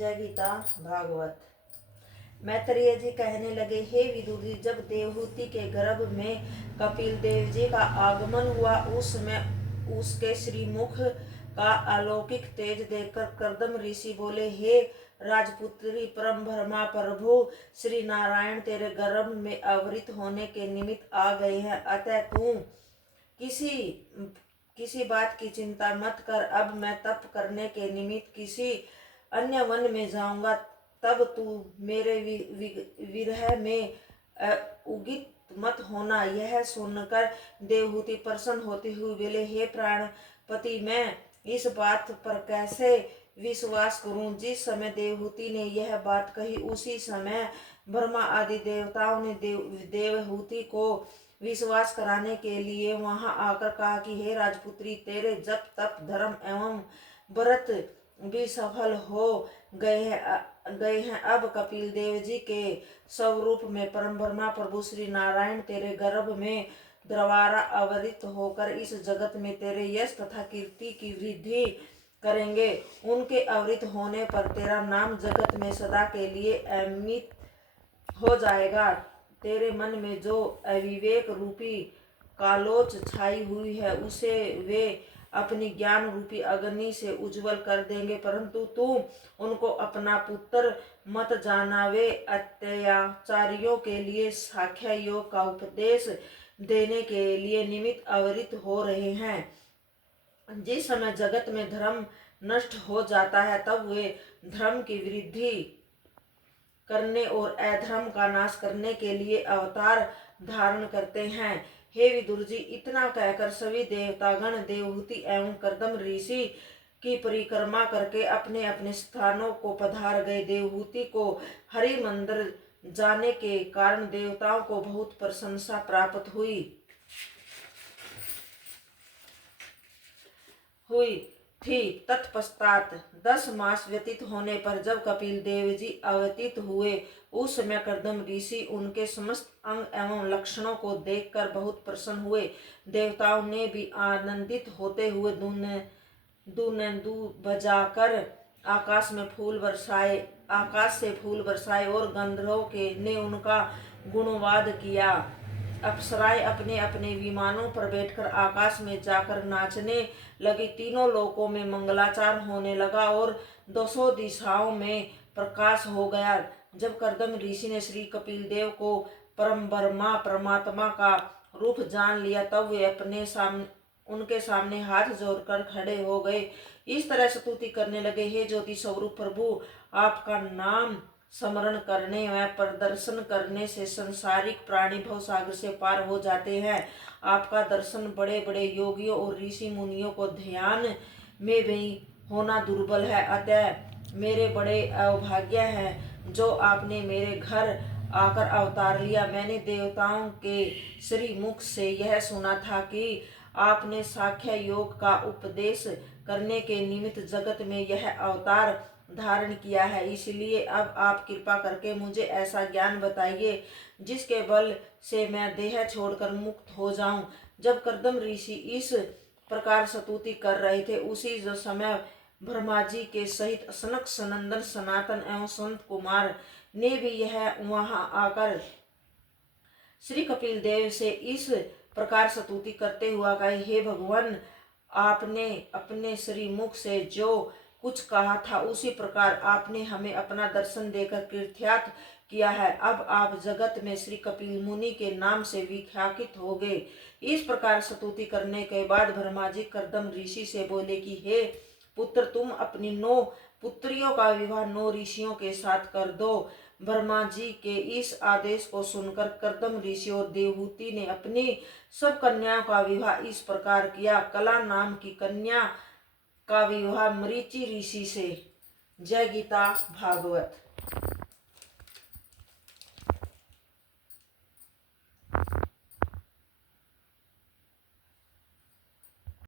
जय गीता भागवत। मैत्रेय जी कहने लगे, हे विदुर जी, जब देवहूति के गर्भ में कपिल देव जी का आगमन हुआ, उस समय उसके श्रीमुख का अलौकिक तेज देखकर कर्दम ऋषि बोले, हे राजपुत्री परम ब्रह्मा प्रभु श्री नारायण तेरे गर्भ में अवतरित होने के निमित्त आ गए हैं। अतः तू किसी बात की चिंता मत कर। अब मैं तप करने के निमित्त किसी अन्य वन में जाऊंगा, तब तू मेरे विरह में उदित मत होना। यह सुनकर देवहूति प्रसन्न होती हुई बोले, हे प्राणपति, मैं इस बात पर कैसे विश्वास करूं। जिस समय देवहूति ने यह बात कही, उसी समय ब्रह्मा आदि देवताओं ने देवहूति को विश्वास कराने के लिए वहां आकर कहा कि हे राजपुत्री, तेरे जप तप धर्म एवं व्रत भी सफल हो गए हैं। अब कपिल देव जी के स्वरूप में परम ब्रह्मा प्रभु श्री नारायण तेरे गर्भ में द्वारा अवतरित होकर इस जगत में तेरे यश तथा कीर्ति की वृद्धि करेंगे। उनके अवतरित होने पर तेरा नाम जगत में सदा के लिए अमित हो जाएगा। तेरे मन में जो अविवेक रूपी कालोच छाई हुई है, उसे वे अपनी ज्ञान रूपी अग्नि से उज्जवल कर देंगे, परंतु तू उनको अपना पुत्र मत जाना। वे अत्याचारियों के लिए सांख्य योग का उपदेश देने के लिए निमित्त अवतरित हो रहे हैं। जिस समय जगत में धर्म नष्ट हो जाता है, तब वे धर्म की वृद्धि करने और अधर्म का नाश करने के लिए अवतार धारण करते हैं। हे विदुर जी, इतना कहकर सभी देवतागण देवहूति एवं कर्दम ऋषि की परिक्रमा करके अपने अपने स्थानों को पधार गए। देवहूति को हरि मंदिर जाने के कारण देवताओं को बहुत प्रशंसा प्राप्त हुई थी। तत्पश्चात 10 मास व्यतीत होने पर जब कपिल देव जी अवतरित हुए, उस समय कर्दम ऋषि उनके समस्त अंग एवं लक्षणों को देखकर बहुत प्रसन्न हुए। देवताओं ने भी आनंदित होते हुए दुनदु बजाकर आकाश से फूल बरसाए और गंधर्वों ने उनका गुणवाद किया। अप्सराएं अपने अपने विमानों पर बैठकर आकाश में जाकर नाचने लगी। तीनों लोकों में मंगलाचार होने लगा और 200 दिशाओं में प्रकाश हो गया। जब कर्दम ऋषि ने श्री कपिल देव को परम ब्रह्मा परमात्मा का रूप जान लिया, तब वे उनके सामने हाथ जोड़कर खड़े हो गए। इस तरह स्तुति करने लगे, हे ज्योति स्वरूप प्रभु, आपका नाम स्मरण करने व प्रदर्शन करने से संसारिक प्राणी भव सागर से पार हो जाते हैं। आपका दर्शन बड़े बड़े योगियों और ऋषि मुनियों को ध्यान में भी होना दुर्बल है। अतः मेरे बड़े अभाग्य हैं जो आपने मेरे घर आकर अवतार लिया। मैंने देवताओं के श्री मुख से यह सुना था कि आपने सांख्य योग का उपदेश करने के निमित्त जगत में यह अवतार धारण किया है। इसलिए अब आप कृपा करके मुझे ऐसा ज्ञान बताइए जिसके बल से मैं देह छोड़कर मुक्त हो जाऊं। जब कर्दम ऋषि इस प्रकार स्तुति कर रहे थे, उसी जो समय ब्रह्मा जी के सहित सनक सनंदन सनातन एवं संत कुमार ने भी यह वहां आकर श्री कपिल देव से इस प्रकार स्तुति करते हुआ कहा, हे भगवान, आपने अपने श्री मुख से जो कुछ कहा था उसी प्रकार आपने हमें अपना दर्शन देकर कृत्यार्थ किया है। अब आप जगत में श्री कपिल मुनि के नाम से विख्यात हो गए। इस प्रकार स्तुति करने के बाद ब्रह्मा जी कर्दम ऋषि से बोले कि हे पुत्र, तुम अपनी 9 पुत्रियों का विवाह 9 ऋषियों के साथ कर दो। ब्रह्मा जी के इस आदेश को सुनकर कर्दम ऋषि और देवहूति ने अपनी सब कन्याओं का विवाह इस प्रकार किया। कला नाम की कन्या का विवाह मरीचि ऋषि से। जय गीता भागवत।